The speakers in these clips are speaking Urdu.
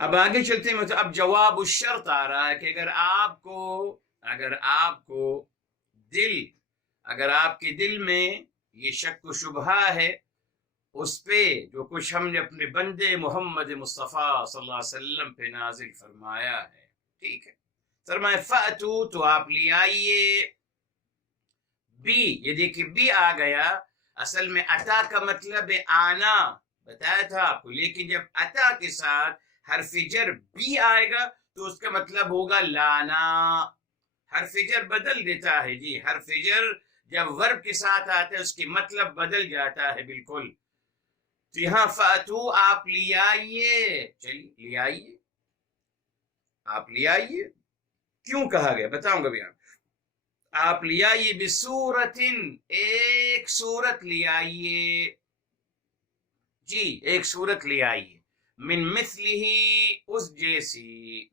اب آگے چلتے ہیں، اب جواب الشرط آ رہا ہے کہ اگر آپ کے دل میں یہ شک و شبہ ہے اس پہ جو کچھ ہم نے اپنے بندے محمد مصطفیٰ صلی اللہ علیہ وسلم پہ نازل فرمایا ہے، ٹھیک ہے، فرمایا فأتو، تو آپ لے آئیے، بی، یہ دیکھیے بی آ گیا، اصل میں اتا کا مطلب ہے آنا، بتایا تھا آپ کو، لیکن جب اتا کے ساتھ حرف جر بی آئے گا تو اس کا مطلب ہوگا لانا، حرف جر بدل دیتا ہے جی، حرف جر جب ورب کے ساتھ آتا ہے اس کی مطلب بدل جاتا ہے بالکل، تو یہاں فاتو، آپ لے آئیے، چلیے لے آئیے، آپ لے آئیے، کیوں کہا گیا بتاؤں گا بھی، آپ لے آئیے بسورتن، ایک سورت لے آئیے، جی ایک سورت لے آئیے، من مثلہ، اس جیسی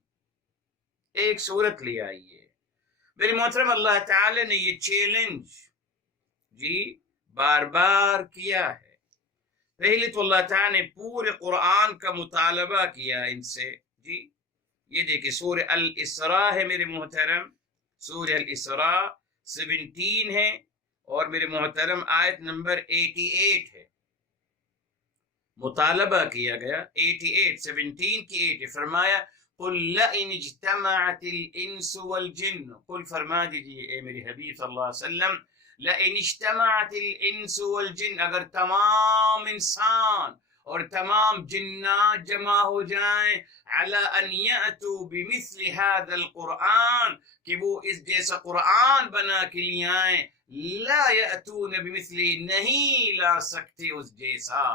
ایک سورت لے آئیے۔ میری محترم، اللہ تعالی نے یہ چیلنج جی بار بار کیا ہے، پہلے تو اللہ تعالی نے پورے قرآن کا مطالبہ کیا ان سے، جی یہ دیکھیں سورہ الاسراء ہے میرے محترم، سورہ الاسراء 17 ہے، اور میرے محترم آیت نمبر 88 ہے، مطالبہ کیا گیا 88 17 کی 80، فرمایا قل لئن اجتمعت الانس والجن، قل فرما دیجئے اے میرے حبیب صلی اللہ علیہ وسلم، لئن اجتمعت الانس والجن، اگر تمام انسان اور تمام جنات جمع ہو جائیں، علی ان یأتوا بمثل هذا القرآن، کہ وہ اس جیسا قرآن بنا کے لیے آئیں، لا یأتون بمثل، نہیں لا سکتے اس جیسا،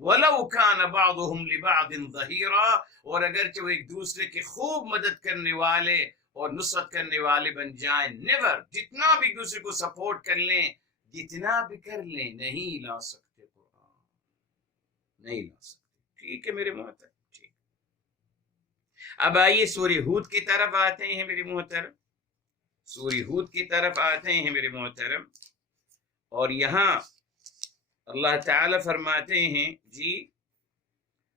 وَلَوْ كَانَ بَعْضُهُمْ لِبَعْضٍ ظَهِيرًا، اور اگرچہ وہ ایک دوسرے کے خوب مدد کرنے والے اور نصرت کرنے والے بن جائیں، نیور، جتنا بھی ایک دوسرے کو سپورٹ کر لیں، جتنا بھی کر لیں، نہیں لا سکتے قرآن، نہیں لا سکتے، ٹھیک ہے میرے محترم، ٹھیک۔ اب آئیے سورہ ہود کی طرف آتے ہیں میرے محترم، سورہ ہود کی طرف آتے ہیں میرے محترم، اور یہاں اللہ تعالی فرماتے ہیں، جی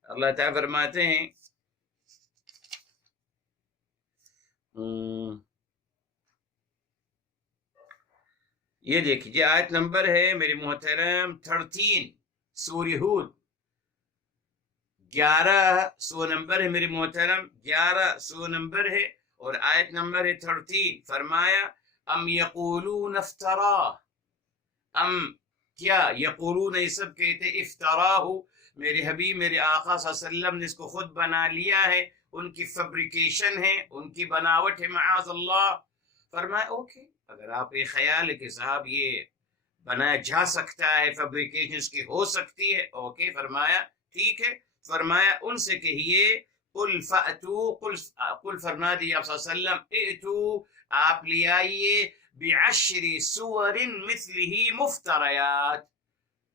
اللہ تعالی فرماتے ہیں، یہ دیکھیے آیت نمبر ہے میرے محترم 13، سورہ ہود 1100 نمبر ہے میرے محترم، 1100 نمبر ہے، اور آیت نمبر ہے 13، فرمایا ام یقولون افترا، ام کیا، یقولون یہ سب کہتے افتراہ، میرے حبیب میرے آقا صلی اللہ علیہ وسلم نے اس کو خود بنا لیا ہے، ان کی فیبریکیشن ہے، ان کی بناوٹ ہے، معاذ اللہ، فرمایا اوکے، اگر آپ یہ خیال ہے کہ صاحب یہ بنایا جا سکتا ہے، فیبریکیشن اس کی ہو سکتی ہے، اوکے، فرمایا ٹھیک ہے، فرمایا ان سے کہیے قل فأتو، قل فرما دی آپ صلی اللہ علیہ وسلم، ائتو، آپ لے آئیے، بعشر سور مثلہ مفتریات،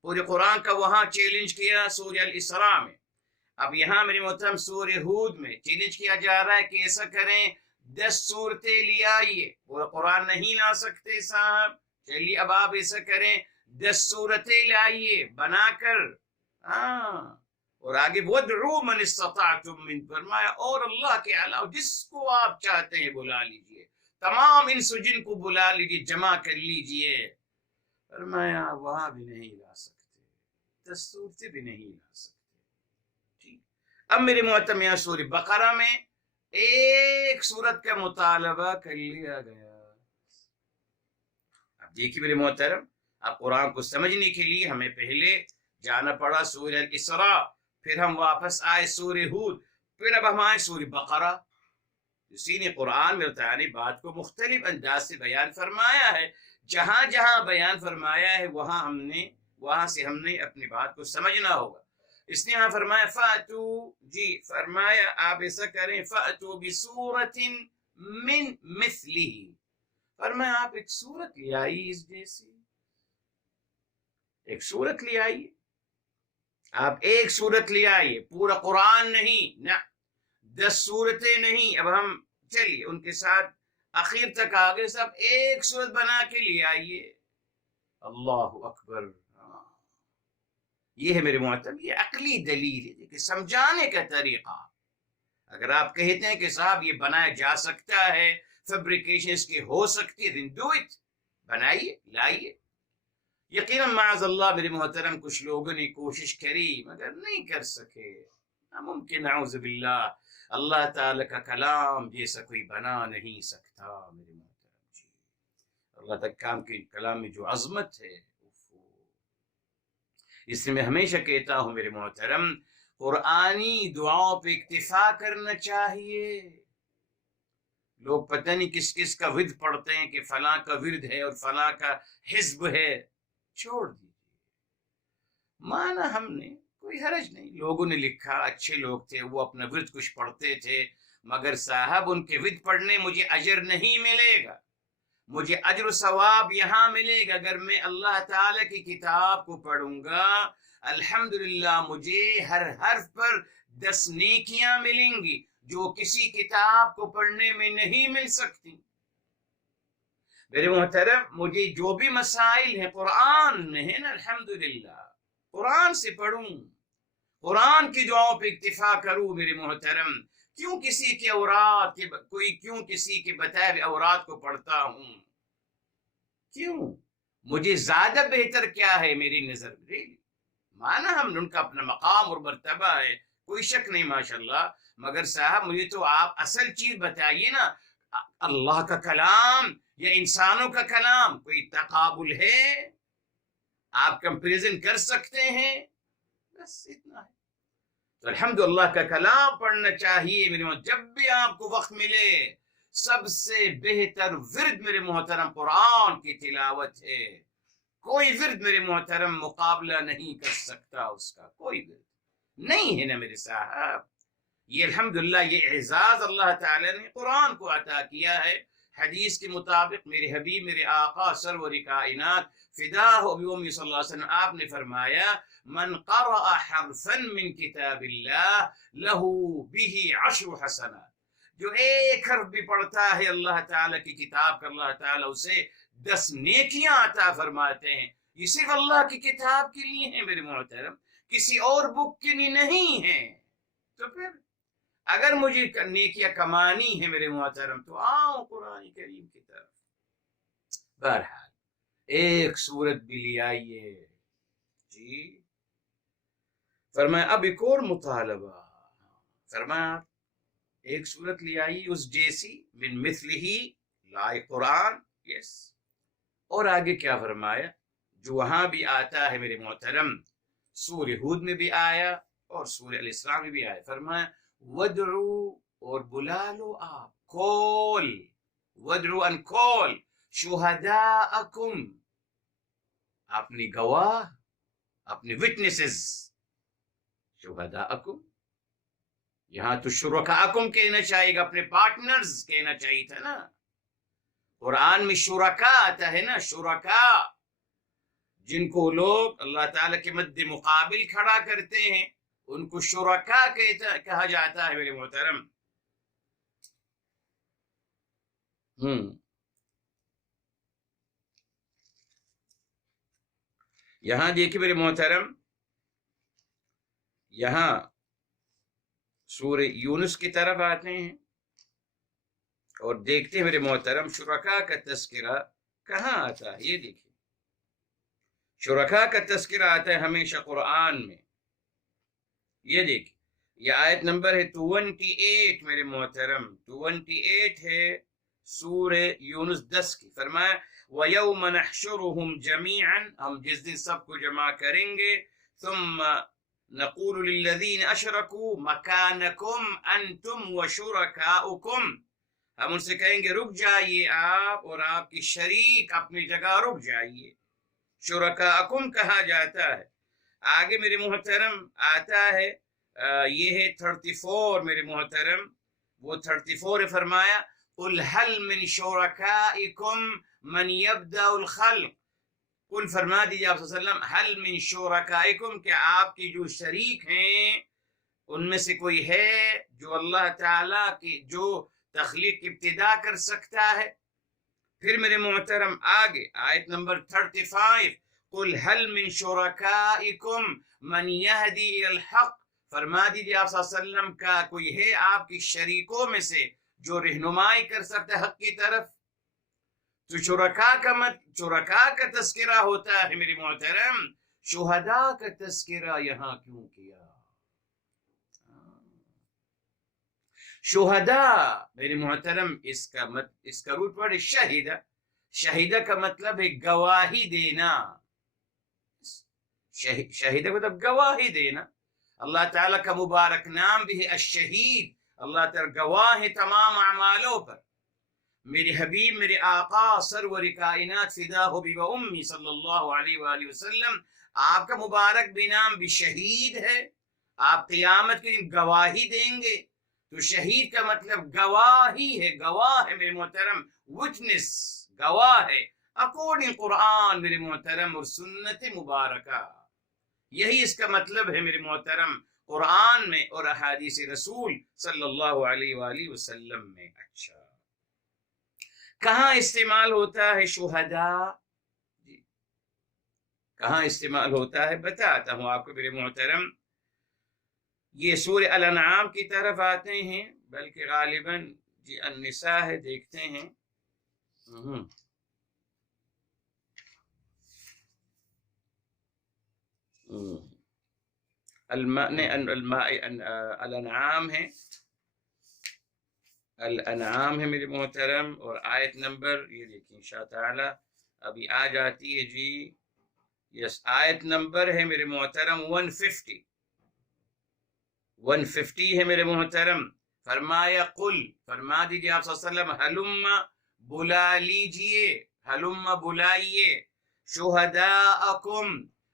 پورے قرآن کا وہاں چیلنج کیا سورہ الاسراء میں، اب یہاں میرے محترم سورہ ہود میں چیلنج کیا جا رہا ہے کہ ایسا کریں 10 صورتیں لے آئیے، پورا قرآن نہیں لا سکتے صاحب، چلیے اب آپ ایسا کریں 10 صورتیں لائیے بنا کر، اور آگے وَادْعُوا مَنِ اسْتَطَعْتُم مِّن، فرمایا اور اللہ کے علاوہ جس کو آپ چاہتے ہیں بلا لیجئے، تمام انس و جن کو بلا لیجئے، جمع کر لیجئے، فرمایا وہاں بھی نہیں لا سکتے، 10 صورتیں بھی نہیں لا سکتے، ٹھیک۔ اب میرے محترم یہاں سورہ بقرہ میں ایک سورت کا مطالبہ کر لیا گیا، اب دیکھیے میرے محترم، اب قرآن کو سمجھنے کے لیے ہمیں پہلے جانا پڑا سورہ الاسراء، پھر ہم واپس آئے سورہ ہود، پھر اب ہم آئے سورہ بقرہ، اسی نے قرآن میں تعالی بات کو مختلف انداز سے بیان فرمایا ہے، جہاں جہاں بیان فرمایا ہے وہاں سے ہم نے اپنی بات کو سمجھنا ہوگا، اس نے یہاں فرمایا فاتو، جی فرمایا آپ ایسا کریں، فاتو بسورت من مثلہ، فرمایا آپ ایک سورت لے آئیے اس جیسی، ایک سورت لے آئیے، آپ ایک سورت لے آئیے، پورا قرآن نہیں، نہ 10 سورتیں نہیں، اب ہم چلیے ان کے ساتھ اخیر تک آگے، سب ایک سورت بنا کے لے آئیے، اللہ اکبر، یہ ہے میرے محترم، یہ عقلی دلیل ہے کہ سمجھانے کا طریقہ، اگر آپ کہتے ہیں کہ صاحب یہ بنایا جا سکتا ہے، فیبریکیشن اس کی ہو سکتی ہے، then do it، بنائیے، لائیے۔ یقیناً معاذ اللہ میرے محترم کچھ لوگوں نے کوشش کری مگر نہیں کر سکے، ناممکن، اعوذ باللہ، اللہ تعالی کا کلام جیسا کوئی بنا نہیں سکتا میرے محترم جی۔ اللہ تعالیٰ کے کلام میں جو عظمت ہے، اس لیے میں ہمیشہ کہتا ہوں میرے محترم، قرآنی دعاؤں پہ اکتفا کرنا چاہیے۔ لوگ پتہ نہیں کس کس کا ورد پڑھتے ہیں کہ فلاں کا ورد ہے اور فلاں کا حزب ہے، چھوڑ دیجیے، مانا ہم نے کوئی حرج نہیں، لوگوں نے لکھا، اچھے لوگ تھے، وہ اپنا ورد کچھ پڑھتے تھے، مگر صاحب ان کے ورد پڑھنے مجھے اجر نہیں ملے گا، مجھے اجر و ثواب یہاں ملے گا اگر میں اللہ تعالی کی کتاب کو پڑھوں گا، الحمدللہ مجھے ہر حرف پر 10 نیکیاں ملیں گی جو کسی کتاب کو پڑھنے میں نہیں مل سکتی۔ میرے محترم، مجھے جو بھی مسائل ہیں قرآن میں ہیں نا، الحمدللہ قرآن سے پڑھوں، قرآن کی دعاؤں پہ اکتفا کروں میرے محترم، کیوں کسی کے اوراد کیوں کسی کے بتائے ہوئے اوراد کو پڑھتا ہوں؟ کیوں؟ مجھے زیادہ بہتر کیا ہے میری نظر میں؟ مانا ہم ان کا اپنا مقام اور مرتبہ ہے، کوئی شک نہیں ماشاءاللہ، مگر صاحب مجھے تو آپ اصل چیز بتائیے نا، اللہ کا کلام یا انسانوں کا کلام، کوئی تقابل ہے؟ آپ کمپیریزن کر سکتے ہیں؟ بس اتنا ہے۔ تو الحمدللہ کا کلام پڑھنا چاہیے میرے جب بھی آپ کو وقت ملے، سب سے بہتر ورد میرے محترم قرآن کی تلاوت ہے، کوئی ورد میرے محترم مقابلہ نہیں کر سکتا اس کا، کوئی ورد نہیں ہے نا میرے صاحب۔ یہ الحمدللہ یہ اعزاز اللہ تعالی نے قرآن کو عطا کیا ہے۔ حدیث کے مطابق میرے حبیب، میرے آقا سرور کائنات فداہ ابی امی صلی اللہ علیہ وسلم، آپ نے فرمایا من قرأ حرفا من کتاب اللہ لہ بہ 10 حسنات، جو ایک حرف بھی پڑھتا ہے اللہ تعالیٰ کی کتاب کا، اللہ تعالیٰ اسے 10 نیکیاں عطا فرماتے ہیں۔ یہ صرف اللہ کی کتاب کے لیے ہیں میرے محترم، کسی اور بک کے لیے نہیں ہیں۔ تو پھر اگر مجھے نیکیاں کمانی ہے میرے محترم تو آؤ قرآن کریم کی طرف۔ بہرحال ایک سورت بھی لے آئیے جی۔ فرمایا اب ایک اور مطالبہ، فرمایا ایک سورت لے آئی اس جیسی، من مثلہ، لائق قرآن، یس۔ اور آگے کیا فرمایا جو وہاں بھی آتا ہے میرے محترم، سورہ ہود میں بھی آیا اور سورہ الاسراء میں بھی آیا، فرمایا وَدْعُوا، اور بلا لو آپ، کال، وَدْعُوا ان کال، شہداءکم، اپنی گواہ، اپنے وٹنسز، شہداءکم، یہاں تو شرکاءکم کہنا چاہیے گا، اپنے پارٹنرز کہنا چاہیے تھا نا، قرآن میں شرکاء آتا ہے نا، شرکاء جن کو لوگ اللہ تعالیٰ کے مد مقابل کھڑا کرتے ہیں ان کو شرکاء کہا جاتا ہے میرے محترم۔ یہاں دیکھیں میرے محترم، یہاں سورہ یونس کی طرف آتے ہیں اور دیکھتے ہیں میرے محترم شرکاء کا تذکرہ کہاں آتا ہے۔ یہ دیکھیں شرکاء کا تذکرہ آتا ہے ہمیشہ قرآن میں، یہ دیکھیں یہ آیت نمبر ہے 28 میرے محترم، 28 ہے سورہ یونس 10 کی، فرمایا وَيَوْمَ نَحْشُرُهُمْ جَمِيعًا، ہم جس دن سب کو جمع کریں گے، ثُمَّ نَقُولُ لِلَّذِينَ أَشْرَكُوا مَكَانَكُمْ أَنْتُمْ وَشُرَكَاؤُكُمْ، ہم ان سے کہیں گے رک جائیے آپ اور آپ کی شریک اپنی جگہ رک جائیے، شرکاءکم کہا جاتا ہے۔ آگے میرے محترم آتا ہے یہ ہے 34 میرے محترم، وہ 34 فرمایا قُلْ هَلْ مِنْ شُرَكَائِكُمْ مَنْ يَبْدَأُ الْخَلْقَ، قل فرما دیجیے آپ صلی اللہ علیہ وسلم هَلْ مِنْ شُرَكَائِكُمْ، کہ آپ کی جو شریک ہیں ان میں سے کوئی ہے جو اللہ تعالیٰ کی جو تخلیق کی ابتدا کر سکتا ہے۔ پھر میرے محترم آگے آیت نمبر 35 قُلْ هَلْ مِنْ شُرَكَائِكُمْ مَنْ يَهْدِي إِلَى الْحَقِّ فرما دیجیے آپ صلی اللہ علیہ وسلم کا کوئی ہے آپ کی شریکوں میں سے جو رہنمائی کر سکتا ہے حق کی طرف؟ تو شرکا کا تذکرہ ہوتا ہے میری محترم، شہداء کا تذکرہ یہاں کیوں کیا؟ شہداء میری محترم اس کا روٹ ورڈ شہیدہ، شہیدہ کا مطلب ہے گواہی دینا، شہیدہ مطلب گواہی دینا۔ اللہ تعالیٰ کا مبارک نام بھی ہے الشہید، اللہ تعالیٰ گواہ ہے تمام اعمالوں پر۔ میرے حبیب میرے آقا سرور کائنات فداہ بی و امی صلی اللہ علیہ وآلہ وسلم، آپ کا مبارک بھی نام بھی شہید ہے، آپ قیامت کے دن گواہی دیں گے۔ تو شہید کا مطلب گواہی ہے، گواہ ہے میرے محترم، وٹنس، گواہ ہے اکارڈنگ قرآن میرے محترم اور سنت مبارکہ، یہی اس کا مطلب ہے میرے محترم قرآن میں اور احادیث رسول صلی اللہ علیہ وآلہ وسلم میں۔ اچھا، کہاں استعمال ہوتا ہے شہداء؟ جی کہاں استعمال ہوتا ہے بتاتا ہوں آپ کو میرے محترم۔ یہ سورہ الانعام کی طرف آتے ہیں، بلکہ غالباً جی النساء ہے، دیکھتے ہیں۔ الانعام ہے، الانعام ہے میرے محترم، اور آیت نمبر یہ دیکھیں انشاء تعالی ابھی آ جاتی ہے جی، یس آیت نمبر ہے میرے محترم 150 ہے میرے محترم۔ فرمایا قل، فرما دیجیے آپ صلی اللہ علیہ وسلم، ہلم بلا لیجیے، ہلم بلائیے، شہداءکم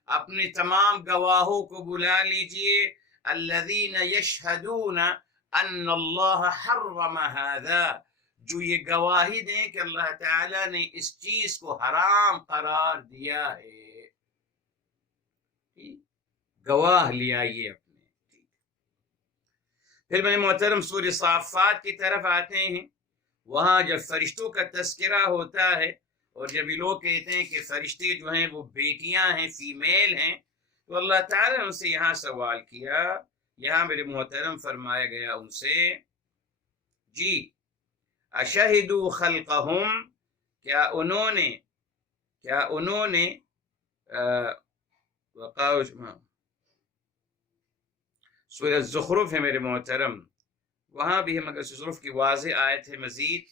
اپنے تمام گواہوں کو بلا لیجیے، الذین یشہدون ان اللہ حرم هذا، جو یہ گواہی دیں کہ اللہ تعالیٰ نے اس چیز کو حرام قرار دیا ہے، گواہ لے آئیے اپنے۔ پھر میرے محترم سورہ صافات کی طرف آتے ہیں، وہاں جب فرشتوں کا تذکرہ ہوتا ہے، اور جب یہ لوگ کہتے ہیں کہ فرشتے جو ہیں وہ بیٹیاں ہیں، فیمیل ہیں، تو اللہ تعالیٰ نے ان سے یہاں سوال کیا، یہاں میرے محترم فرمایا گیا ان سے جی اشہدوا خلقہم، کیا انہوں نے سورہ الزخرف ہے میرے محترم، وہاں بھی ہے، مگر زخرف کی واضح آیت ہے مزید،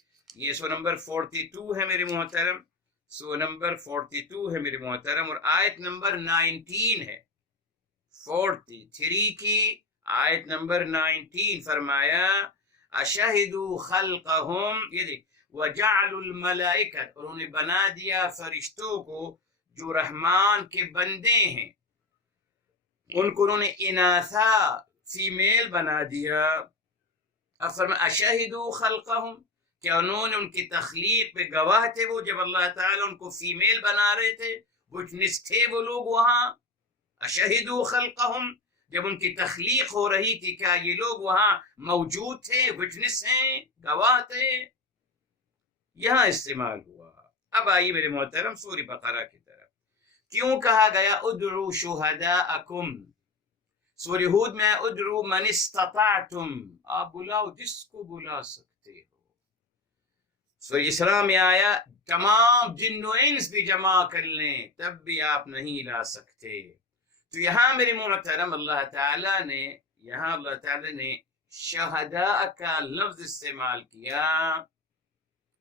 یہ سو نمبر 42 ہے میرے محترم، سو نمبر 42 ہے میرے محترم، اور آیت نمبر 19 ہے، 43 کی آیت نمبر 19 فرمایا اشہدوا خلقہم، یہ دیکھ وجعلوا الملائکہ، انہوں نے بنا دیا فرشتوں کو جو رحمان کے بندے ہیں، ان کو انہوں نے اناثا فیمیل بنا دیا۔ اب فرمایا اشہدوا خلقہم، کیا انہوں نے ان کی تخلیق پہ گواہ تھے وہ، جب اللہ تعالیٰ ان کو فیمیل بنا رہے تھے، وٹنس تھے وہ لوگ وہاں؟ اشہدوا خلقہم، جب ان کی تخلیق ہو رہی تھی کیا یہ لوگ وہاں موجود تھے، وٹنس ہیں، گواہ تھے؟ یہاں استعمال ہوا۔ اب آئیے میرے محترم سورہ بقرہ کی طرف، کیوں کہا گیا ادعوا شہداءکم؟ سورہ ہود میں ادعوا من استطعتم، آپ بلاؤ جس کو بلا سکتے ہو۔ سورہ اسراء میں آیا تمام جن و انس بھی جمع کر لیں تب بھی آپ نہیں لا سکتے۔ تو یہاں میرے محترم اللہ تعالیٰ نے شہداء کا لفظ استعمال کیا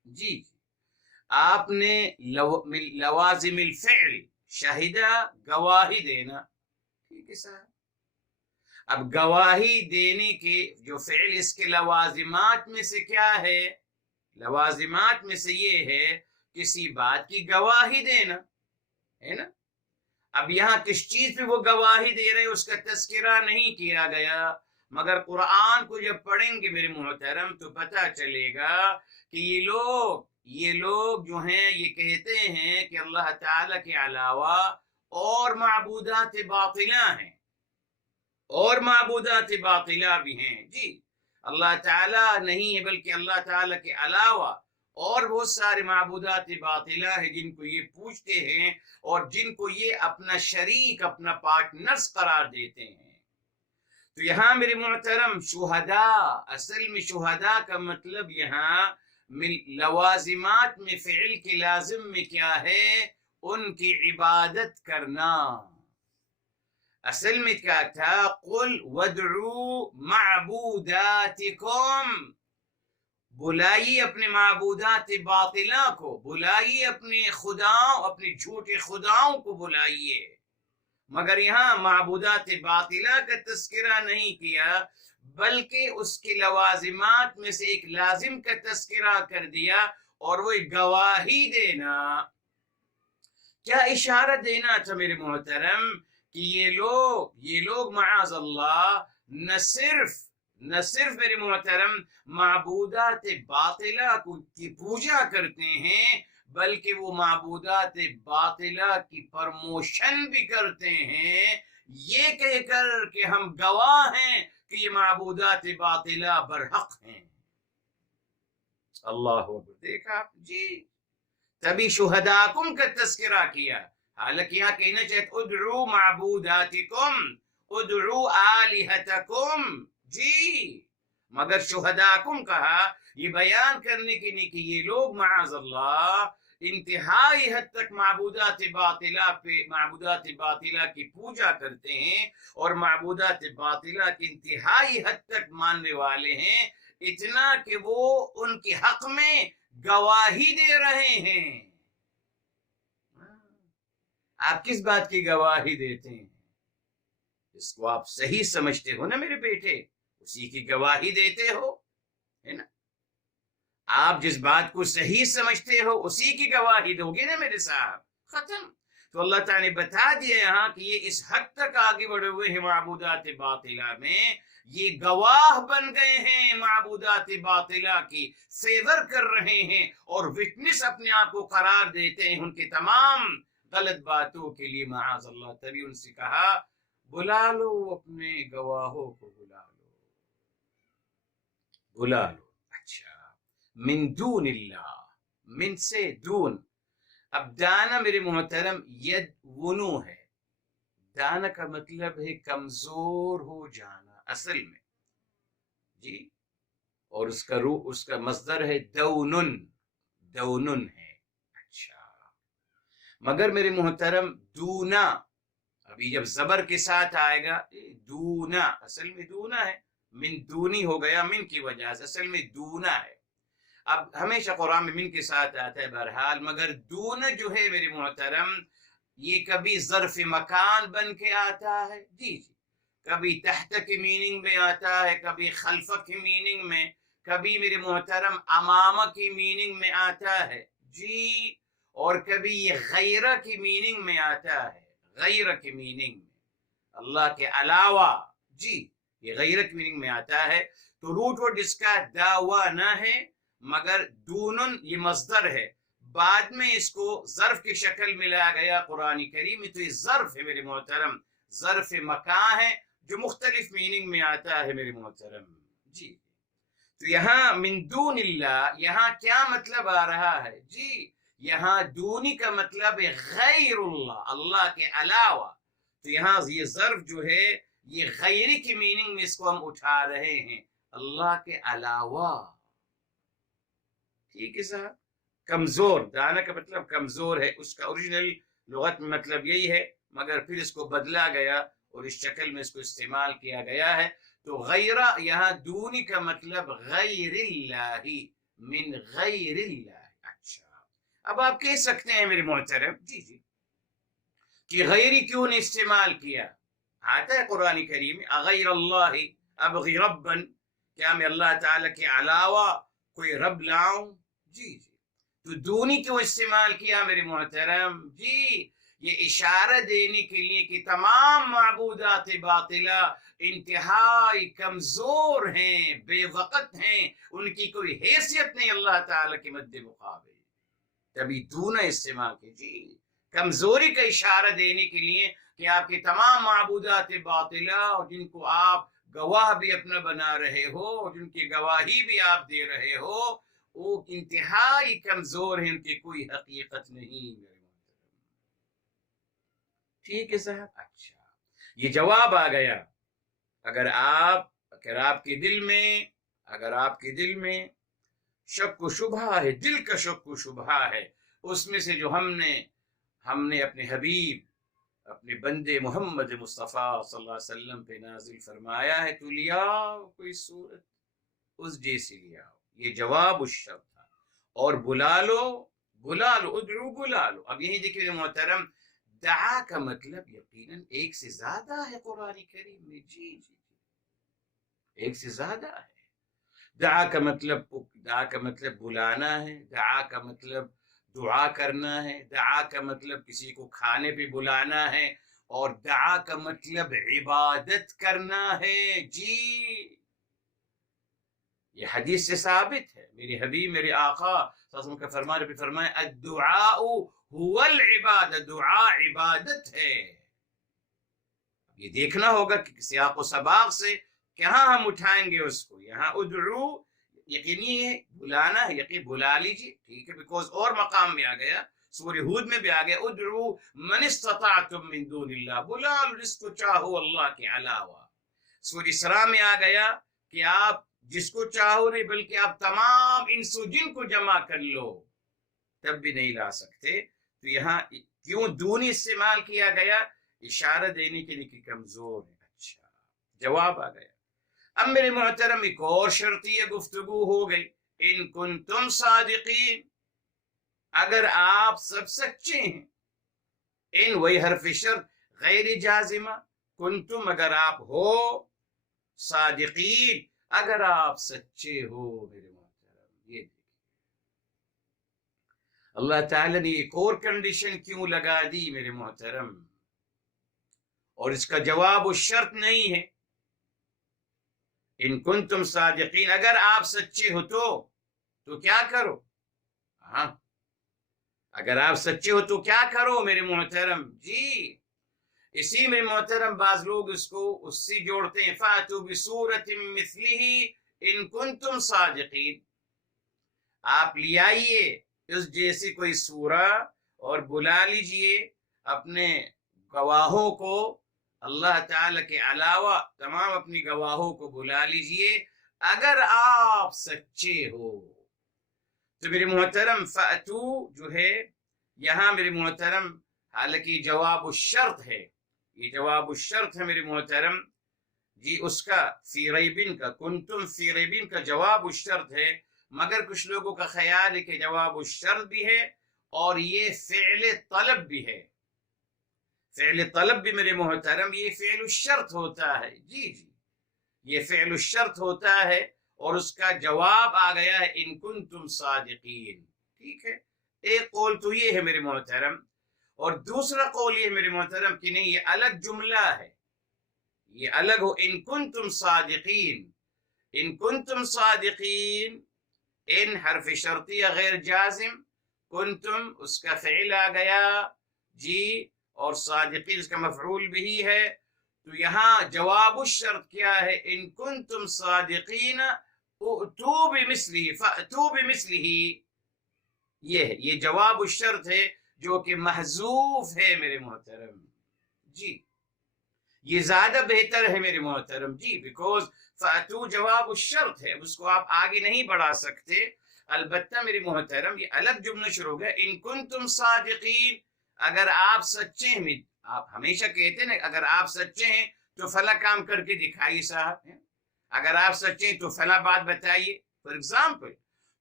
جی، آپ نے لوازم الفعل، شہدہ گواہی دینا، ٹھیک ہے صاحب۔ اب گواہی دینے کے جو فعل، اس کے لوازمات میں سے کیا ہے؟ لوازمات میں سے یہ ہے کسی بات کی گواہی دینا، ہے نا۔ اب یہاں کس چیز پہ وہ گواہی دے رہے ہیں اس کا تذکرہ نہیں کیا گیا، مگر قرآن کو جب پڑھیں گے میرے محترم تو پتہ چلے گا کہ یہ لوگ جو ہیں یہ کہتے ہیں کہ اللہ تعالیٰ کے علاوہ اور معبودات باطلہ ہیں، اور معبودات باطلہ بھی ہیں جی، اللہ تعالیٰ نہیں ہے بلکہ اللہ تعالیٰ کے علاوہ اور بہت سارے معبودات باطلہ ہیں جن کو یہ پوچھتے ہیں اور جن کو یہ اپنا شریک، اپنا پارٹنرز قرار دیتے ہیں۔ تو یہاں میرے محترم شہداء، اصل میں شہداء کا مطلب یہاں لوازمات میں فعل کے لازم میں کیا ہے؟ ان کی عبادت کرنا۔ اصل میں کیا تھا؟ قل وادعوا معبوداتکم، بلائیے اپنے معبودات باطلہ کو، بلائیے اپنے خداؤں، اپنے جھوٹے خداؤں کو بلائیے۔ مگر یہاں معبودات باطلہ کا تذکرہ نہیں کیا، بلکہ اس کے لوازمات میں سے ایک لازم کا تذکرہ کر دیا، اور وہ گواہی دینا۔ کیا اشارہ دینا تھا میرے محترم؟ کہ یہ لوگ معاذ اللہ نہ صرف میرے محترم معبودات باطلہ کی پوجا کرتے ہیں، بلکہ وہ معبودات باطلہ کی پرموشن بھی کرتے ہیں، یہ کہہ کر کہ ہم گواہ ہیں کہ یہ معبودات باطلہ برحق ہیں۔ اللہ اکبر، دیکھا جی، تبھی شہداکم کا تذکرہ کیا۔ حالانکہ یہاں کہنا چاہتے ادعو معبوداتکم، ادعو آلہتکم، جی، مگر شہداکم کہا، یہ بیان کرنے کے لیے کہ یہ لوگ معاذ اللہ انتہائی حد تک معبودات باطلہ کی پوجا کرتے ہیں، اور معبودات باطلہ کی انتہائی حد تک ماننے والے ہیں، اتنا کہ وہ ان کے حق میں گواہی دے رہے ہیں۔ آپ کس بات کی گواہی دیتے ہیں؟ اس کو آپ صحیح سمجھتے ہو نا میرے بیٹے، اسی کی گواہی دیتے ہو، ہے نا؟ آپ جس بات کو صحیح سمجھتے ہو اسی کی گواہی دو گے نا میرے صاحب، ختم۔ تو اللہ تعالیٰ نے بتا دیا یہاں کہ یہ اس حد تک آگے بڑھے ہوئے ہیں معبودات باطلہ میں، یہ گواہ بن گئے ہیں معبودات باطلہ کی، فیور کر رہے ہیں اور وٹنس اپنے آپ کو قرار دیتے ہیں ان کے تمام غلط باتوں کے لیے معاذ اللہ۔ تبھی ان سے کہا بلا لو اپنے گواہوں کو، بلا لو۔ اچھا، من دون اللہ، من سے دون۔ اب دانا میرے محترم ید ونو ہے، دانا کا مطلب ہے کمزور ہو جانا اصل میں، جی، اور اس کا مصدر ہے دونن ہے۔ اچھا، مگر میرے محترم دونا، ابھی جب زبر کے ساتھ آئے گا دونا، اصل میں دونا ہے، من دونی ہو گیا من کی وجہ سے، اصل میں دونا ہے۔ اب ہمیشہ قرآن میں من کے ساتھ آتا ہے بہرحال، مگر دون جو ہے میرے محترم یہ کبھی ظرف مکان بن کے آتا ہے، جی، کبھی تحت کی میننگ میں آتا ہے، کبھی خلف کی میننگ میں، کبھی میرے محترم امام کی میننگ میں آتا ہے، جی، اور کبھی یہ غیرہ کی میننگ میں آتا ہے، غیرہ کی میننگ میں، اللہ کے علاوہ، جی، یہ غیرہ کی میننگ میں آتا ہے۔ تو روٹ ورڈ اس کا داوانا ہے، مگر دونن یہ مصدر ہے، بعد میں اس کو ظرف کی شکل میں لایا گیا قرآن کریم میں، تو یہ ظرف ہے میرے محترم، ظرف مکان ہے جو مختلف میننگ میں آتا ہے میرے محترم، جی۔ تو یہاں من دون اللہ، یہاں کیا مطلب آ رہا ہے؟ جی، یہاں دونی کا مطلب ہے غیر اللہ، اللہ کے علاوہ۔ تو یہاں یہ ظرف جو ہے یہ غیری کی میننگ میں اس کو ہم اٹھا رہے ہیں، اللہ کے علاوہ، ٹھیک ہے صاحب۔ کمزور، دانا کا مطلب کمزور ہے، اس کا اوریجنل لغت میں مطلب یہی ہے، مگر پھر اس کو بدلا گیا اور اس شکل میں اس کو استعمال کیا گیا ہے۔ تو غیرہ یہاں دونی کا مطلب غیر اللہ، من غیر اللہ۔ اچھا، اب آپ کہہ سکتے ہیں میرے محترم، جی جی، کہ غیری کیوں نے استعمال کیا؟ آتا ہے قرآن کریم میں اغیر اللہ ابغی ربا، کیا میں اللہ تعالیٰ کے علاوہ کوئی رب لاؤں؟ جی جی، تو دونی کیوں استعمال کیا میرے محترم؟ جی، یہ اشارہ دینے کے لیے کہ تمام معبودات باطلہ انتہائی کمزور ہیں، بے وقت ہیں، ان کی کوئی حیثیت نہیں اللہ تعالیٰ کے مد مقابل، تبھی دونا استعمال کیجیے، کمزوری کا اشارہ دینے کے لیے کہ آپ کے تمام معبودات باطلہ اور جن کو آپ گواہ بھی اپنا بنا رہے ہو، جن کی گواہی بھی آپ دے رہے ہو، وہ انتہائی کمزور ہیں، ان کی کوئی حقیقت نہیں، ٹھیک ہے صاحب۔ اچھا، یہ جواب آ گیا، اگر آپ کے دل میں شک و شبہ ہے، دل کا شک و شبہ ہے اس میں سے جو ہم نے اپنے حبیب، اپنے بندے محمد مصطفیٰ صلی اللہ علیہ وسلم پہ نازل فرمایا ہے، تو لیا کوئی صورت اس جیسی لیا. یہ جواب الشرط تھا. اور بلا لو، ادعو، بلا لو. اب یہی دیکھیے محترم، دعا کا مطلب یقیناً ایک سے زیادہ ہے قرآن کریم میں. جی ایک سے زیادہ ہے. دعا کا مطلب بلانا ہے، دعا کا مطلب دعا کرنا ہے، دعا کا مطلب کسی کو کھانے پہ بلانا ہے، اور دعا کا مطلب عبادت کرنا ہے. جی یہ حدیث سے ثابت ہے. میرے حبیب، میرے آقا صلی اللہ علیہ وسلم کا فرمان پہ فرمائے الدعاء هو العبادت، دعا عبادت ہے. یہ دیکھنا ہوگا کہ سیاق و سباق سے کہاں ہم اٹھائیں گے اس کو. یہاں ادعو یقینی ہے، بلانا ہے، یقین بلا لیجیے، ٹھیک ہے، بیکوز اور مقام میں آ گیا، سورہ ہود میں بھی آ گیا ادعو من استطعتم من دون اللہ، بلا جس کو چاہو اللہ کے علاوہ. سورہ اسراء میں آ گیا کہ آپ جس کو چاہو نہیں بلکہ آپ تمام انس و جن کو جمع کر لو، تب بھی نہیں لا سکتے. تو یہاں کیوں دونی استعمال کیا گیا؟ اشارہ دینے کے لیے کہ کمزور ہے. اچھا جواب آ گیا. اب میرے محترم ایک اور شرطیہ گفتگو ہو گئی. ان کنتم صادقین، اگر آپ سب سچے ہیں. ان وہی حرف شرط غیر جازمہ، کنتم اگر آپ ہو، صادقین اگر آپ سچے ہو. میرے محترم یہ دیکھیں اللہ تعالیٰ نے ایک اور کنڈیشن کیوں لگا دی میرے محترم، اور اس کا جواب الشرط نہیں ہے. ان کنتم صادقین، اگر آپ سچے ہو تو کیا کرو؟ ہاں اگر آپ سچے ہو تو کیا کرو میرے محترم؟ جی اسی میں محترم بعض لوگ اس کو اس سے جوڑتے ہیں فاتوا بسورۃ مثلہ ان کنتم صادقین، آپ لے آئیے اس جیسی کوئی سورہ اور بلا لیجئے اپنے گواہوں کو، اللہ تعالی کے علاوہ تمام اپنی گواہوں کو بلا لیجئے اگر آپ سچے ہو. تو میرے محترم فاتو جو ہے یہاں میرے محترم حالانکہ جواب الشرط ہے، یہ جواب الشرط ہے میرے محترم. جی اس کا فی ریبن کا، کنتم فی ریبن کا جواب الشرط ہے، مگر کچھ لوگوں کا خیال ہے کہ جواب الشرط بھی ہے اور یہ فعل طلب بھی ہے. فعل طلب بھی میرے محترم یہ فعل الشرط ہوتا ہے. جی یہ فعل الشرط ہوتا ہے اور اس کا جواب آ گیا ہے ان کنتم صادقین. ٹھیک ہے، ایک قول تو یہ ہے میرے محترم، اور دوسرا قول یہ ہے میرے محترم کہ نہیں یہ الگ جملہ ہے، یہ الگ ہو. ان کنتم صادقین، ان کنتم صادقین، ان حرف شرطیہ غیر جازم، کنتم اس کا فعل آ گیا جی، اور صادقین اس کا مفعول بھی ہے. تو یہاں جواب الشرط کیا ہے؟ ان کنتم صادقین ائتوا بمثلہ، فأتوا بمثلہ. یہ جواب الشرط ہے جو کہ محذوف ہے میرے محترم. جی یہ زیادہ بہتر ہے میرے محترم. جی بیکوز فاتو جواب الشرط ہے، اس کو آپ آگے نہیں بڑھا سکتے. البتہ میرے محترم یہ الگ جملہ شروع ہو گیا ان کنتم صادقین، اگر آپ سچے ہیں. آپ ہمیشہ کہتے ہیں نا اگر آپ سچے ہیں تو فلاں کام کر کے دکھائیے صاحب، اگر آپ سچے ہیں تو فلاں بات بتائیے فار ایگزامپل.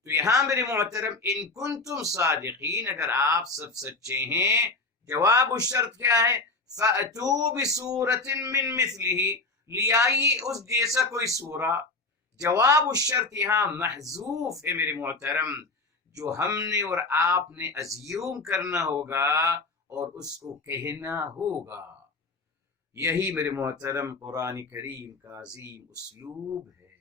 تو یہاں میرے محترم ان کنتم صادقین اگر آپ سب سچے ہیں، جواب الشرط کیا ہے؟ فأتوا بسورۃ من مثلہ، لے آئیے اس جیسا کوئی سورہ. جواب الشرط یہاں محذوف ہے میرے محترم، جو ہم نے اور آپ نے ازیوم کرنا ہوگا اور اس کو کہنا ہوگا. یہی میرے محترم قرآن کریم کا عظیم اسلوب ہے.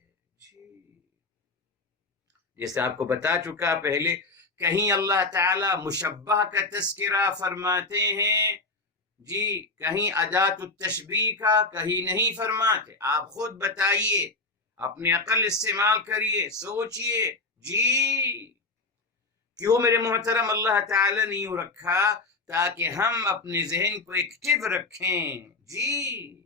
جیسے آپ کو بتا چکا پہلے، کہیں اللہ تعالی مشبہ کا تذکرہ فرماتے ہیں جی، کہیں ادات التشبیہ کا کہیں نہیں فرماتے. آپ خود بتائیے، اپنی عقل استعمال کریے، سوچئے. جی کیوں میرے محترم اللہ تعالی نے یوں رکھا؟ تاکہ ہم اپنے ذہن کو ایکٹیو رکھیں. جی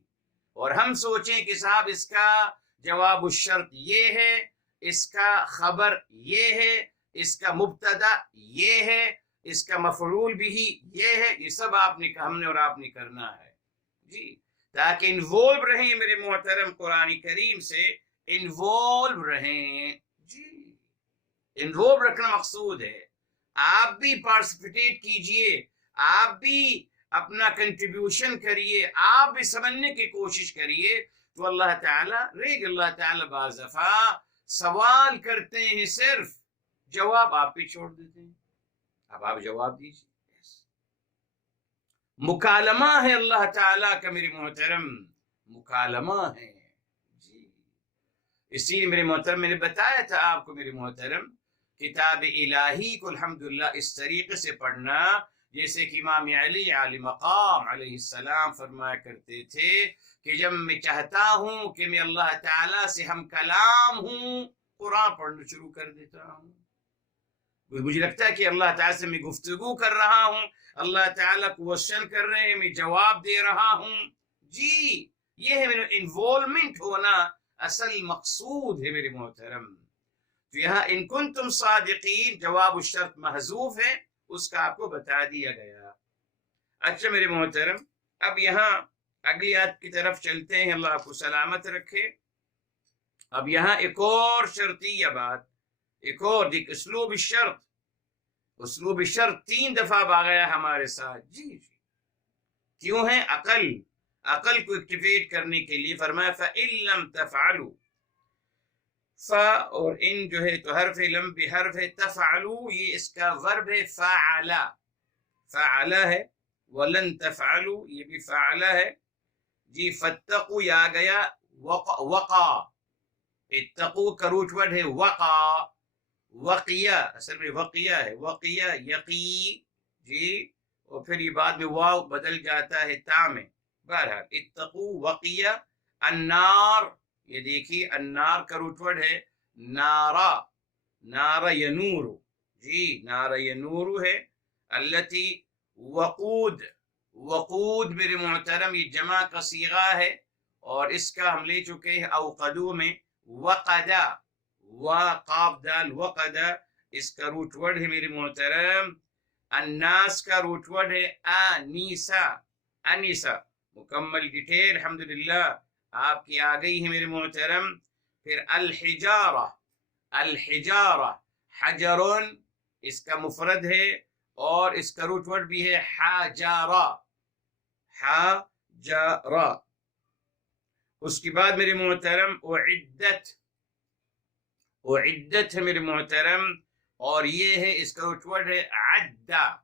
اور ہم سوچیں کہ صاحب اس کا جواب الشرط یہ ہے، اس کا خبر یہ ہے، اس کا مبتدا یہ ہے، اس کا مفعول بھی یہ ہے، یہ سب ہم نے اور آپ نے کرنا ہے جی، تاکہ انوالو رہیں میرے محترم، قرآن کریم سے انوالو رہیں جی، انوالو رکھنا مقصود ہے۔ آپ بھی پارٹیسپیٹ کیجئے، آپ بھی اپنا کنٹریبیوشن کریے، آپ بھی سمجھنے کی کوشش کریے، تو اللہ تعالیٰ بعض دفعہ سوال کرتے ہیں، صرف جواب آپ پہ چھوڑ دیتے ہیں، اب آپ جواب دیجیے۔ مکالمہ ہے اللہ تعالیٰ کا میرے محترم، مکالمہ ہے جی، اسی لیے میرے محترم میں نے بتایا تھا آپ کو میرے محترم، کتاب الہی کو الحمدللہ اس طریقے سے پڑھنا جیسے کہ امام علی علیہ مقام علیہ السلام فرمایا کرتے تھے کہ جب میں چاہتا ہوں کہ میں اللہ تعالیٰ سے ہم کلام ہوں، قرآن پڑھنا شروع کر دیتا ہوں، مجھے لگتا ہے کہ اللہ تعالیٰ سے میں گفتگو کر رہا ہوں، اللہ تعالیٰ کوشچن کر رہے ہیں، میں جواب دے رہا ہوں جی، یہ ہے میرا انوالومنٹ ہونا، اصل مقصود ہے میرے محترم۔ تو یہاں ان کنتم صادقین جواب الشرط محذوف ہے، اس کا آپ کو بتا دیا گیا۔ اچھا میرے محترم، اب یہاں اگلی آیت کی طرف چلتے ہیں، اللہ آپ کو سلامت رکھے۔ اب یہاں ایک اور شرطیہ بات، ایک اور دیکھ، اسلوب الشرط 3 دفعہ آ گیا ہمارے ساتھ جی، کیوں ہے؟ عقل کو ایکٹیویٹ کرنے کے لیے فرمایا فَإِن لَمْ تَفْعَلُوا، اور ان جو ہے تو حرف لم بھی حرف ہے، تفعلوا یہ اس کا ورب ہے، فعلا ہے، ولن تفعلوا یہ بھی فعلا ہے جی، فاتقوا یہ آ گیا، وقع، اتقوا کا روٹ ورڈ ہے وقیہ، اصل میں وقیہ ہے، وقیہ یقی جی، اور پھر یہ بعد میں واو بدل جاتا ہے تا میں، بہرحال اتقوا وقیہ، النار یہ دیکھیے النار کا روٹ ورڈ ہے نارا ینور جی، نارا ینور ہے، التی وقود میرے محترم یہ جمع کا صیغہ ہے، اور اس کا ہم لے چکے ہیں اوقدو میں، وقدا وقاف دال وقدا اس کا روٹ ورڈ ہے میرے محترم، الناس کا روٹ ورڈ ہے انیسا، مکمل ڈیٹیل الحمدللہ آپ کی آ گئی ہے میرے محترم۔ پھر الحجارہ حجرون اس کا مفرد ہے، اور اس کا روٹ ورڈ بھی ہے حجارہ، اس کے بعد میرے محترم اعدت ہے میرے محترم، اور یہ ہے اس کا روٹ ورڈ ہے عدہ،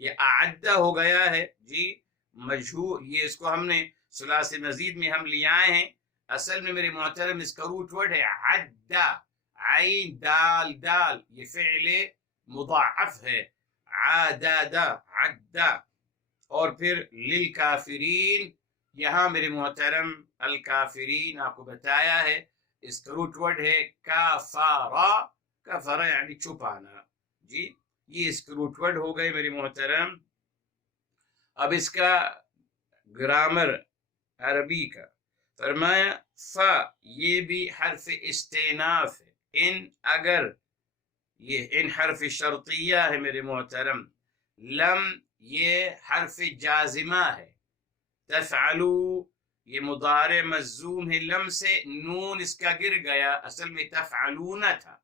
یہ اعدہ ہو گیا ہے جی، مجہور، یہ اس کو ہم نے ثلاثی مزید میں ہم لے آئے ہیں، اصل میں میرے محترم اس کا روٹ ورڈ ہے عدہ، عین دال یہ فعل مضاعف ہے، عدہ، اور پھر للکافرین، یہاں میرے محترم الکافرین آپ کو بتایا ہے اس کا روٹ ورڈ ہے کفارہ یعنی چھپانا جی، یہ اس کا روٹ ورڈ ہو گئے میرے محترم۔ اب اس کا گرامر عربی کا فرمایا یہ بھی حرف استئناف ہے، اگر یہ حرف شرطیہ ہے میرے محترم، لم یہ حرف جازمہ ہے، تفعلوا یہ مضارع مجزوم ہے، لم سے نون اس کا گر گیا، اصل میں تفعلون تھا،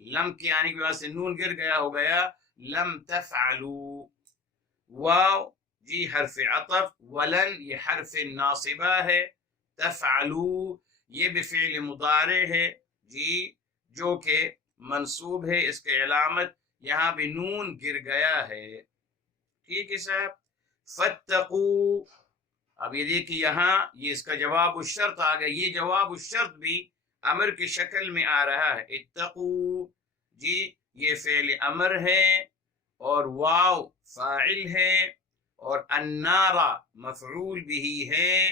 لم کے آنے کی وجہ سے نون گر گیا، ہو گیا لم تفعلوا، واو جی حرف عطف، ولن یہ حرف ناصبہ ہے، تفعلوا یہ بھی فعل مضارع ہے جی، جو کہ منصوب ہے، اس کے علامت یہاں بھی نون گر گیا ہے، ٹھیک ہے صاحب۔ فاتقوا، اب یہ دیکھیں یہاں یہ اس کا جواب الشرط آ گیا، یہ جواب الشرط بھی امر کی شکل میں آ رہا ہے، اتقوا جی یہ فعل امر ہے، اور واو فاعل ہے، اور النارا مفعول بھی ہے،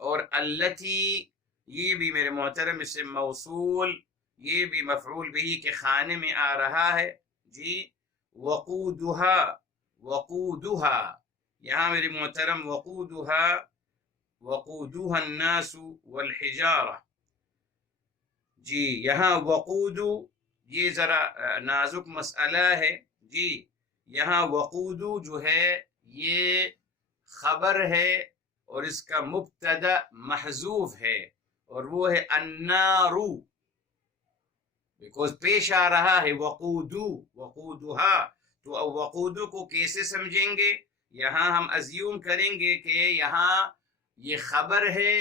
اور التی یہ بھی میرے محترم اسم موصول، یہ بھی مفعول بھی کے خانے میں آ رہا ہے جی، وقودها یہاں میرے محترم وقودها وقودها الناس والحجارہ. جی یہاں وقود یہ ذرا نازک مسئلہ ہے. جی یہاں وقود جو ہے یہ خبر ہے اور اس کا مبتدا محذوف ہے اور وہ ہے النار، بیکوز پیش آ رہا ہے وقودها. تو وقود کو کیسے سمجھیں گے؟ یہاں ہم ازیوم کریں گے کہ یہاں یہ خبر ہے،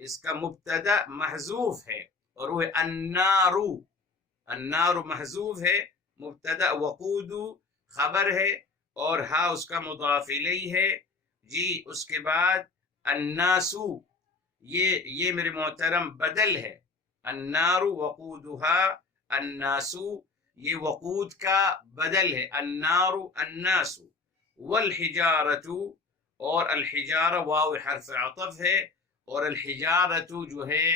اس کا مبتدا محذوف ہے اور وہ النار. النار محذوف ہے، مبتدا وقود خبر ہے اور ہا اس کا مضاف الیہ ہے. جی اس کے بعد الناس یہ میرے محترم بدل ہے. النار وقودها الناس یہ وقود کا بدل ہے. النار الناس. والحجارت اور الحجارہ واو حرف عطف ہے اور الحجارت جو ہے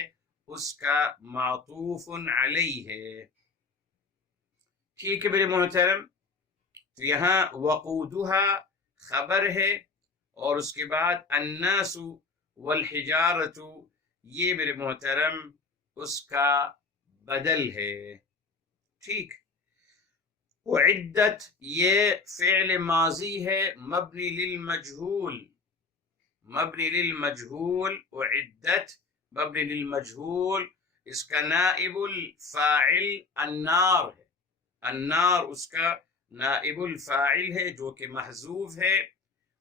اس کا معطوف علیہ ہے. ٹھیک ہے میرے محترم، تو یہاں وقودها خبر ہے اور اس کے بعد الناس والحجارت یہ میرے محترم اس کا بدل ہے. ٹھیک. اعدت یہ فعل ماضی ہے مبنی للمجہول. مبنی للمجہول اعدت مبنی للمجہول، اس کا نائب الفاعل النار ہے. النار اس کا نائب الفاعل ہے جو کہ محذوف ہے.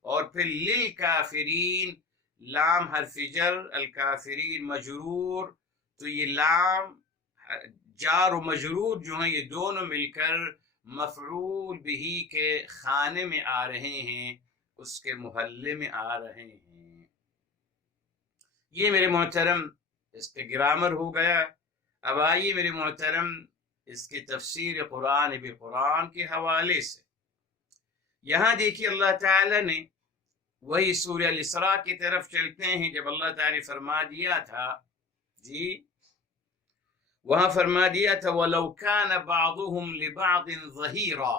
اور پھر للکافرین لام حرف جر، الکافرین مجرور. تو یہ لام جار و مجرور جو ہیں یہ دونوں مل کر مفعول بہی کے خانے میں آ رہے ہیں، اس کے محلے میں آ رہے ہیں. یہ میرے محترم اس پہ گرامر ہو گیا. اب آئیے میرے محترم اس کی تفسیر قرآن بالقرآن کے حوالے سے. یہاں دیکھیے اللہ تعالی نے وہی سورہ الاسراء کی طرف چلتے ہیں. جب اللہ تعالی نے فرما دیا تھا، جی وہاں فرما دیا تھا وَلَوْ كَانَ بَعْضُهُمْ لِبَعْضٍ ظَهِيرًا،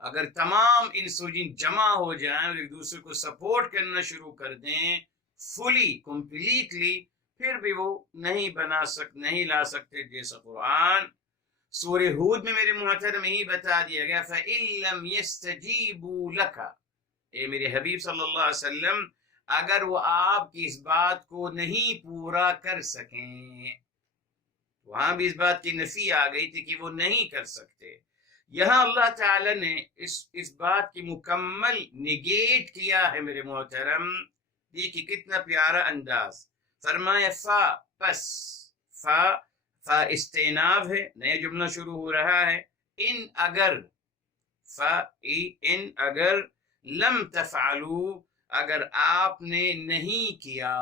اگر تمام انس و جن جمع ہو جائیں اور ایک دوسرے کو سپورٹ کرنا شروع کر دیں فلی کمپلیٹلی، پھر بھی وہ نہیں لا سکتے جیسا قرآن. سورہ ہود میں میرے محترم یہی بتا دیا گیا فَإِن لَمْ يَسْتَجِيبُوا لَكَ، اے میرے حبیب صلی اللہ علیہ وسلم اگر وہ آپ کی اس بات کو نہیں پورا کر سکیں. وہاں بھی اس بات کی نفی آ گئی تھی کہ وہ نہیں کر سکتے. یہاں اللہ تعالی نے اس بات کی مکمل نگیٹ کیا ہے میرے محترم. دیکھیے کتنا پیارا انداز. فرمایا پس فا استئناف ہے، نیا جملہ شروع ہو رہا ہے. ان اگر ان اگر لم تفعلوا اگر آپ نے نہیں کیا.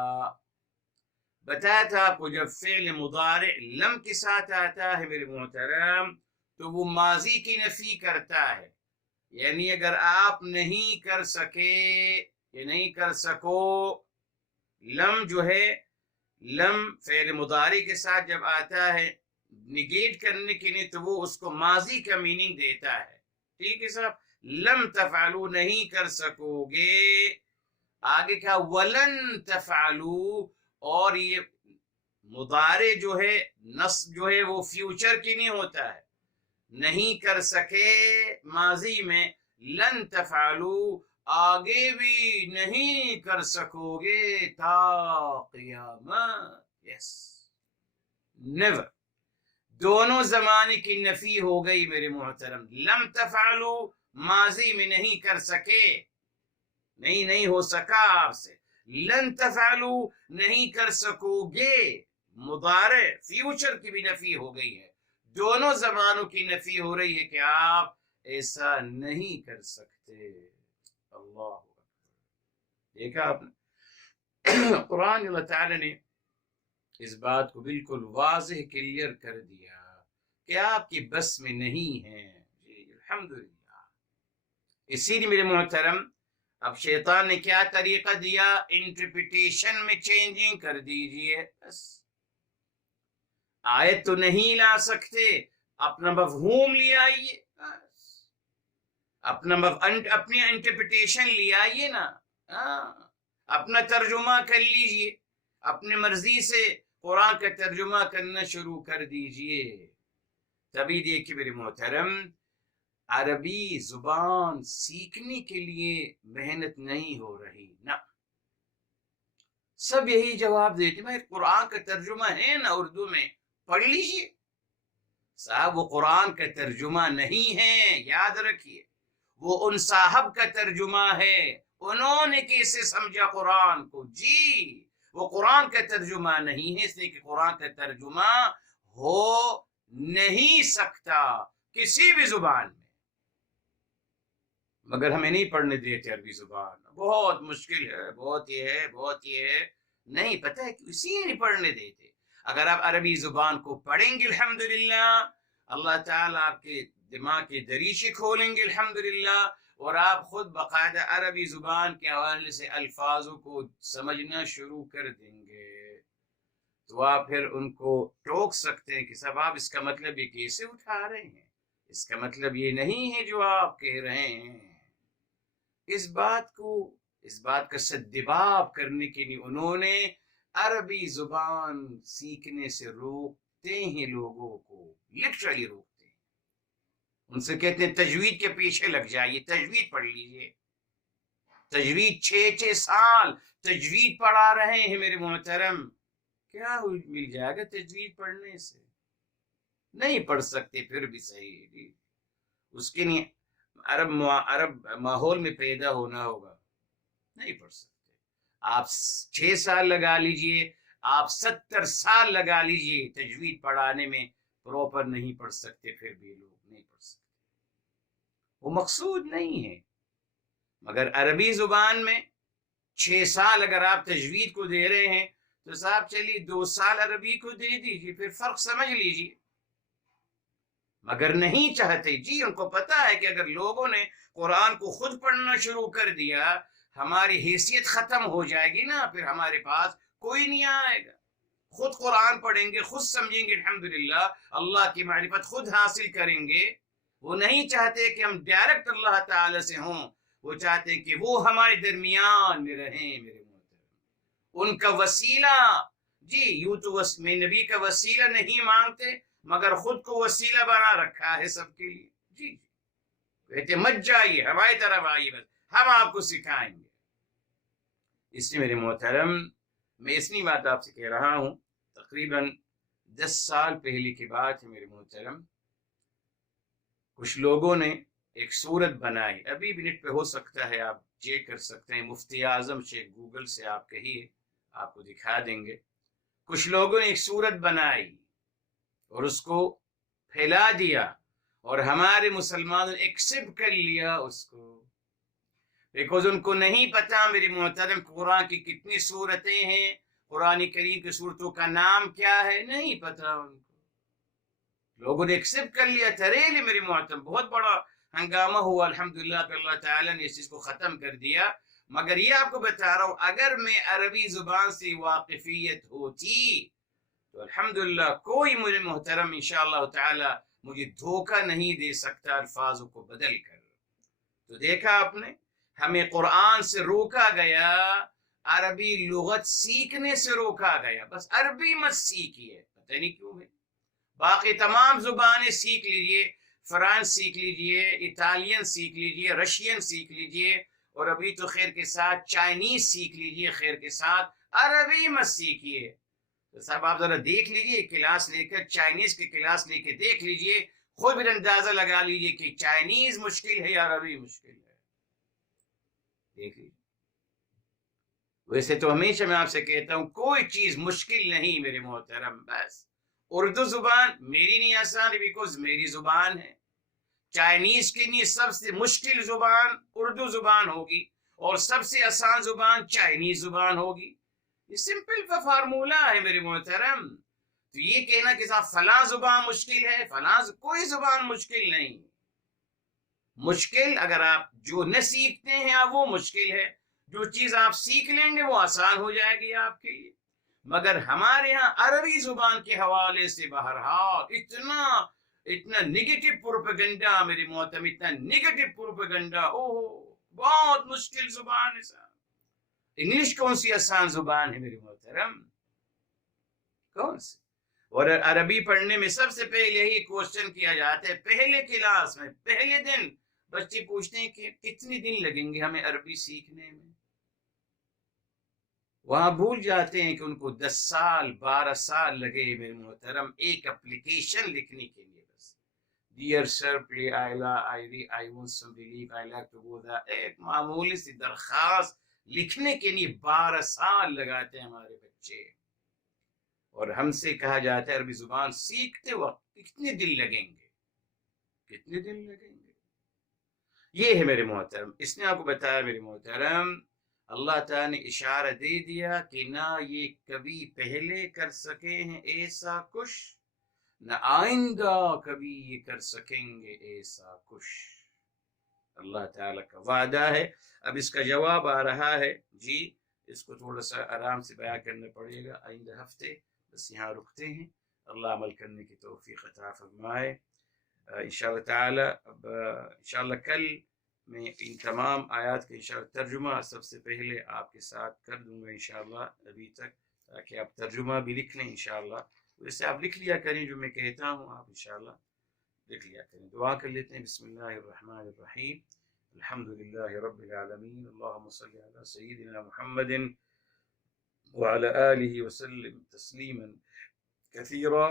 بتایا تھا آپ کو جب فعل مضارع لم کے ساتھ آتا ہے میرے محترم تو وہ ماضی کی نفی کرتا ہے. یعنی اگر آپ نہیں کر سکے یا نہیں کر سکو، لم جو ہے لم فعل مضارع کے ساتھ جب آتا ہے نگیٹ کرنے کے لیے تو وہ اس کو ماضی کا میننگ دیتا ہے. ٹھیک ہے صاحب. لم تفعلوا نہیں کر سکو گے. آگے کہا ولن تفعلوا، اور یہ مضارع جو ہے نصب جو ہے وہ فیوچر کی نہیں ہوتا ہے، نہیں کر سکے ماضی میں. لن تفعلوا آگے بھی نہیں کر سکو گے تا قیامت. یس نیور. دونوں زمانے کی نفی ہو گئی میرے محترم. لم تفعلوا ماضی میں نہیں کر سکے، نہیں ہو سکا آپ سے. لن تفعلوا نہیں کر سکو گے، مضارع فیوچر کی بھی نفی ہو گئی ہے. دونوں زمانوں کی نفی ہو رہی ہے کہ آپ ایسا نہیں کر سکتے. اللہ دیکھا آپ نے قرآن اللہ تعالی نے اس بات کو بالکل واضح کلیئر کر دیا کہ آپ کی بس میں نہیں ہے. جی الحمدللہ. اسی لیے میرے محترم اب شیطان نے کیا طریقہ دیا؟ انٹرپریٹیشن میں چینجنگ کر دیجئے. بس آیت تو نہیں لا سکتے، اپنا مفہوم لے آئیے، اپنی انٹرپریٹیشن لے آئیے نا. اپنا ترجمہ کر لیجئے، اپنی مرضی سے قرآن کا ترجمہ کرنا شروع کر دیجئے۔ تبھی دیکھیے میرے محترم، عربی زبان سیکھنے کے لیے محنت نہیں ہو رہی، نہ سب یہی جواب دیتے بھائی قرآن کا ترجمہ ہے نا اردو میں، پڑھ لیجئے۔ صاحب وہ قرآن کا ترجمہ نہیں ہے، یاد رکھیے، وہ ان صاحب کا ترجمہ ہے، انہوں نے کیسے سمجھا قرآن کو، جی وہ قرآن کا ترجمہ نہیں ہے، اس لیے کہ قرآن کا ترجمہ ہو نہیں سکتا کسی بھی زبان میں، مگر ہمیں نہیں پڑھنے دیتے عربی زبان، بہت مشکل ہے، بہت یہ ہے، بہت یہ ہے، نہیں پتہ ہے اسی نہیں پڑھنے دیتے۔ اگر آپ عربی زبان کو پڑھیں گے الحمدللہ، اللہ تعالیٰ آپ کے دماغ کے دریچے کھولیں گے الحمدللہ، اور آپ خود باقاعدہ عربی زبان کے حوالے سے الفاظوں کو سمجھنا شروع کر دیں گے، تو آپ پھر ان کو ٹوک سکتے ہیں کہ صاحب آپ اس کا مطلب یہ کیسے اٹھا رہے ہیں، اس کا مطلب یہ نہیں ہے جو آپ کہہ رہے ہیں۔ اس بات کا سدجواب کرنے کے لیے انہوں نے عربی زبان سیکھنے سے روکتے ہیں لوگوں کو، لٹرلی روکتے ہیں، ان سے کہتے ہیں تجوید کے پیچھے لگ جائیے، تجوید پڑھ لیجئے، تجوید 6 سال تجوید پڑھا رہے ہیں میرے محترم، کیا مل جائے گا تجوید پڑھنے سے؟ نہیں پڑھ سکتے پھر بھی صحیح، اس کے لیے عرب ماحول میں پیدا ہونا ہوگا، نہیں پڑھ سکتے۔ آپ 6 سال لگا لیجئے، آپ 70 سال لگا لیجئے، تجوید پڑھانے میں پراپر نہیں پڑھ سکتے، پھر بھی لوگ نہیں پڑھ سکتے، وہ مقصود نہیں ہے۔ مگر عربی زبان میں 6 سال اگر آپ تجوید کو دے رہے ہیں تو صاحب چلیے 2 سال عربی کو دے دیجئے، پھر فرق سمجھ لیجئے، مگر نہیں چاہتے، جی ان کو پتا ہے کہ اگر لوگوں نے قرآن کو خود پڑھنا شروع کر دیا ہماری حیثیت ختم ہو جائے گی نا، پھر ہمارے پاس کوئی نہیں آئے گا، خود قرآن پڑھیں گے، خود سمجھیں گے الحمدللہ، اللہ کی معرفت خود حاصل کریں گے۔ وہ نہیں چاہتے کہ ہم ڈائریکٹ اللہ تعالی سے ہوں، وہ چاہتے کہ وہ ہمارے درمیان میں رہیں میرے محترم، ان کا وسیلہ، جی یوں تو میں نبی کا وسیلہ نہیں مانگتے، مگر خود کو وسیلہ بنا رکھا ہے سب کے لیے، جی کہتے مت جائیے ہماری طرف آئیے، بس ہم آپ کو سکھائیں گے۔ اس لیے میرے محترم میں اتنی بات آپ سے کہہ رہا ہوں، تقریباً 10 سال پہلے کی بات ہے میرے محترم، کچھ لوگوں نے ایک صورت بنائی، ابھی بھی نیٹ پہ ہو سکتا ہے آپ چیک کر سکتے ہیں، مفتی اعظم شیخ گوگل سے آپ کہیے آپ کو دکھا دیں گے، کچھ لوگوں نے ایک صورت بنائی اور اس کو پھیلا دیا، اور ہمارے مسلمانوں نے ایکسپٹ کر لیا اس کو، بیکوز ان کو نہیں پتا میری محترم قرآن کی کتنی صورتیں ہیں، قرآن کریم کی صورتوں کا نام کیا ہے، نہیں پتا ان کو، لوگوں نے ایکسپٹ کر لیا، تھریلی میری محترم بہت بڑا ہنگامہ ہوا، الحمدللہ کہ اللہ تعالیٰ نے اس چیز کو ختم کر دیا۔ مگر یہ آپ کو بتا رہا ہوں اگر میں عربی زبان سے واقفیت ہوتی تو الحمدللہ کوئی مجھے محترم انشاءاللہ تعالی مجھے دھوکہ نہیں دے سکتا الفاظوں کو بدل کر۔ تو دیکھا آپ نے، ہمیں قرآن سے روکا گیا، عربی لغت سیکھنے سے روکا گیا، بس عربی مت سیکھیے، پتہ نہیں کیوں ہے، باقی تمام زبانیں سیکھ لیجئے، فرانس سیکھ لیجئے، اٹالین سیکھ لیجئے، رشین سیکھ لیجئے، اور ابھی تو خیر کے ساتھ چائنیز سیکھ لیجئے، خیر کے ساتھ عربی مت سیکھیے۔ تو صاحب آپ ذرا دیکھ لیجئے، کلاس لے کر چائنیز کی کلاس لے کے دیکھ لیجئے، خود بھی اندازہ لگا لیجئے کہ چائنیز مشکل ہے یا عربی مشکل ہے، دیکھ لیجئے۔ ویسے تو ہمیشہ میں آپ سے کہتا ہوں کوئی چیز مشکل نہیں میرے محترم، بس اردو زبان میری نہیں آسان بیکوز میری زبان ہے، چائنیز کے لیے سب سے مشکل زبان اردو زبان ہوگی اور سب سے آسان زبان چائنیز زبان ہوگی، یہ سمپل کا فارمولہ ہے میرے محترم۔ تو یہ کہنا کہ صاحب فلاں زبان مشکل ہے، فلاں کوئی زبان مشکل نہیں، مشکل اگر آپ جو نہ سیکھتے ہیں آپ وہ مشکل ہے، جو چیز آپ سیکھ لیں گے وہ آسان ہو جائے گی آپ کے لیے۔ مگر ہمارے ہاں عربی زبان کے حوالے سے بہرحال اتنا نیگیٹو پروپیگنڈا میری محترم، اتنا نیگیٹو پروپیگنڈا، بہت مشکل زبان ہے صاحب، انگلش کون سی آسان زبان ہے میرے محترم؟ کون سی؟ اور عربی پڑھنے میں سب سے پہلے ہی کوشچن کیا جاتا ہے پہلے کلاس میں، پہلے دن بچے پوچھتے ہیں کہ کتنے دن لگیں گے ہمیں عربی سیکھنے میں؟ وہاں بھول جاتے ہیں کہ ان کو 10 سال 12 سال لگے میرے محترم ایک اپلیکیشن لکھنے کے لیے بس. Dear sir, please, I want some relief. I like to go there. ایک معمولی سی درخواست لکھنے کے لیے 12 سال لگاتے ہیں ہمارے بچے. اور ہم سے کہا جاتا ہے عربی زبان سیکھتے وقت کتنے دن لگیں گے، کتنے دن لگیں گے. یہ ہے میرے محترم، اس نے آپ کو بتایا میرے محترم، اللہ تعالیٰ نے اشارہ دے دیا کہ نہ یہ کبھی پہلے کر سکے ہیں ایسا کچھ، نہ آئندہ کبھی یہ کر سکیں گے ایسا کچھ. اللہ تعالیٰ کا وعدہ ہے. اب اس کا جواب آ رہا ہے. جی اس کو تھوڑا سا آرام سے بیان کرنا پڑے گا آئندہ ہفتے. بس یہاں رکتے ہیں. اللہ عمل کرنے کی توفیق عطا فرمائے انشاءاللہ تعالی. اب انشاءاللہ کل میں ان تمام آیات کا انشاءاللہ ترجمہ سب سے پہلے آپ کے ساتھ کر دوں گا انشاءاللہ ابھی تک، تاکہ آپ ترجمہ بھی لکھ لیں انشاءاللہ. ویسے آپ لکھ لیا کریں جو میں کہتا ہوں، آپ انشاءاللہ لکھ لیا کریں. دعا کر لیتے ہیں. بسم اللہ الرحمن الرحیم. الحمد للہ رب العالمین. اللہم صلی علی سیدنا محمد وعلى آله وسلم تسلیما كثيرا.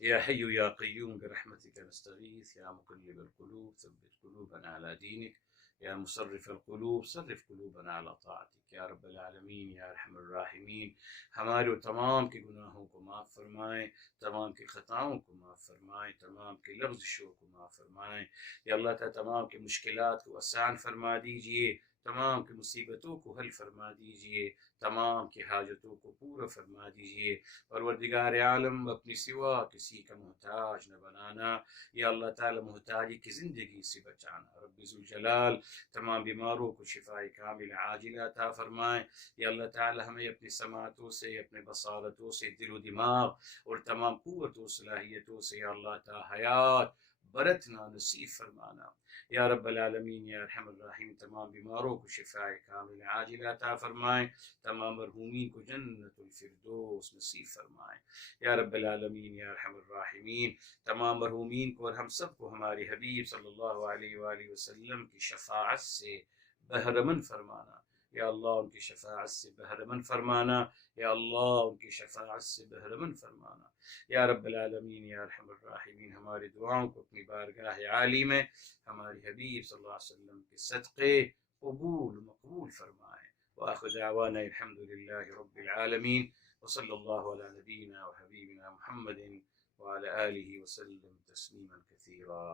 يا حي يا قيوم برحمتك نستغيث. يا مقلب القلوب ثبت قلوبنا على دينك. يا مصرف القلوب صرف قلوبنا على طاعتك. يا رب العالمین یا ارحم الراحمین. ہمارے تمام کے گناہوں کو معاف فرمائیں، تمام کی خطاؤں کو معاف فرمائیں، تمام کی لغزشوں کو معاف فرمائیں. یا اللہ تعالیٰ تمام کی مشکلات کو آسان فرما دیجئے، تمام کی مصیبتوں کو حل فرما دیجئے، تمام کی حاجتوں کو پورا فرما دیجئے. پروردگار عالم اپنی سوا کسی کا محتاج نہ بنانا. یا اللہ تعالیٰ محتاجی کی زندگی سے بچانا. رب ذوالجلال تمام بیماروں کو شفاء کامل عاجلہ عطا فرمائیں. یا اللہ تعالیٰ ہمیں اپنی سماعتوں سے، اپنے بصارتوں سے، دل و دماغ اور تمام قوت و صلاحیتوں سے یا اللہ تعالیٰ حیات برتنا نصیب فرمانا. یا رب العالمین یا ارحم الراحمین تمام بیماروں کو شفاء کامل عاجلہ عطا فرمائیں. تمام مرحومین کو جنت الفردوس نصیب فرمائیں. یا رب العالمین یا ارحم الراحمین تمام مرحومین کو اور ہم سب کو ہمارے حبیب صلی اللہ علیہ وآلہ وسلم کی شفاعت سے بہرمند فرمانا. یا اللہ ان کی شفاعت سے بہرمند فرمانا. یا اللہ ان کی شفاعت سے بہرمند فرمانا. یا رب العالمین یا ارحم الراحمین ہماری دعاؤں کو اپنی بارگاہ عالی میں ہمارے حبیب صلی اللہ علیہ وسلم کے صدقے قبول مقبول فرمائیں. وآخر دعوانا الحمد للہ رب العالمین وصلی اللہ علی نبینا وحبیبنا محمد وعلى آلہ وسلم تسلیما کثیرا.